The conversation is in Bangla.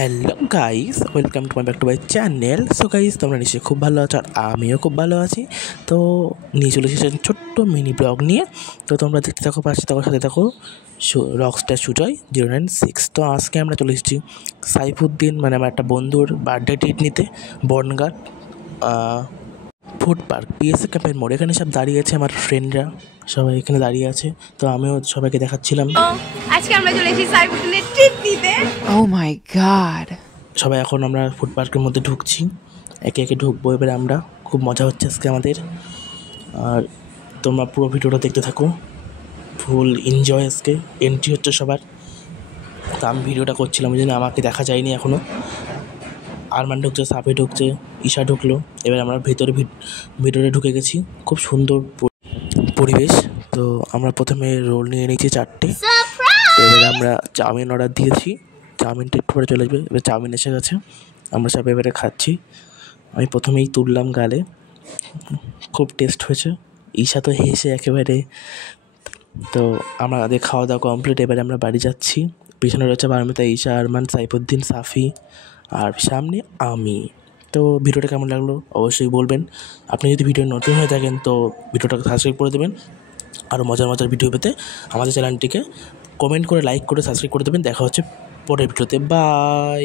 Hello guys, welcome to back to my channel. So guys, তোমরা নিশ্চয়ই খুব ভালো আছো আর আমিও খুব ভালো আছি। তো নিয়ে চলে এসেছি ছোট্ট মিনি ব্লগ নিয়ে। তো তোমরা দেখতে থাকো, পাশে থাকো, সাথে থাকো। রকস্টার সুজয় 096। তো আজকে আমরা চলে এসেছি সাইফুদ্দিন, মানে আমার একটা বন্ধুর বার্থডে ট্রিট নিতে বনগাঁ ফুড পার্ক পিএসএ ক্যাম্পের মোড়। এখানে সব দাঁড়িয়ে আছে, আমার ফ্রেন্ডরা সবাই এখানে দাঁড়িয়ে আছে। তো আমিও সবাইকে দেখাচ্ছিলাম। আজকে আমরা চলে এসেছি সাইফুদ্দিনের ট্রিট নিতে। Oh my god. সবাই এখন আমরা ফুড পার্কের মধ্যে ঢুকছি, একে একে ঢুকবো এবারে আমরা। খুব মজা হচ্ছে আজকে আমাদের, আর তোমরা পুরো ভিডিওটা দেখতে থাকো, ফুল এনজয়। আজকে এন্ট্রি হচ্ছে সবার। তো আমি ভিডিওটা করছিলাম, ওই জন্য আমাকে দেখা যায়নি এখনও। আরমান ঢুকছে, সাফি ঢুকছে, ঈশা ঢুকলো। এবার আমরা ভিতরে ঢুকে গেছি। খুব সুন্দর পরিবেশ। তো আমরা প্রথমে রোল নিয়ে নিয়েছি 4টে। এবারে আমরা চাউমিন অর্ডার দিয়েছি, চাউমিনটা একটু পরে চলে আসবে। এবার চাউমিন এসে গেছে, আমরা সব এবারে খাচ্ছি। আমি প্রথমেই তুললাম গালে, খুব টেস্ট হয়েছে। ঈশা তো হেসে একেবারে। তো আমাদের খাওয়া দাওয়া কমপ্লিট, এবারে আমরা বাড়ি যাচ্ছি। পিছনে রয়েছে পারমিতা, ঈশা, আরমান, সাইফুদ্দিন, সাফি, আর সামনে আমি। তো ভিডিওটা কেমন লাগলো অবশ্যই বলবেন। আপনি যদি ভিডিও নতুন হয়ে থাকেন তো ভিডিওটাকে সাবস্ক্রাইব করে দেবেন। আরও মজার মজার ভিডিও পেতে আমাদের চ্যানেলটিকে কমেন্ট করে, লাইক করে, সাবস্ক্রাইব করে দেবেন। দেখা হচ্ছে পরের ভিডিওতে। বাই।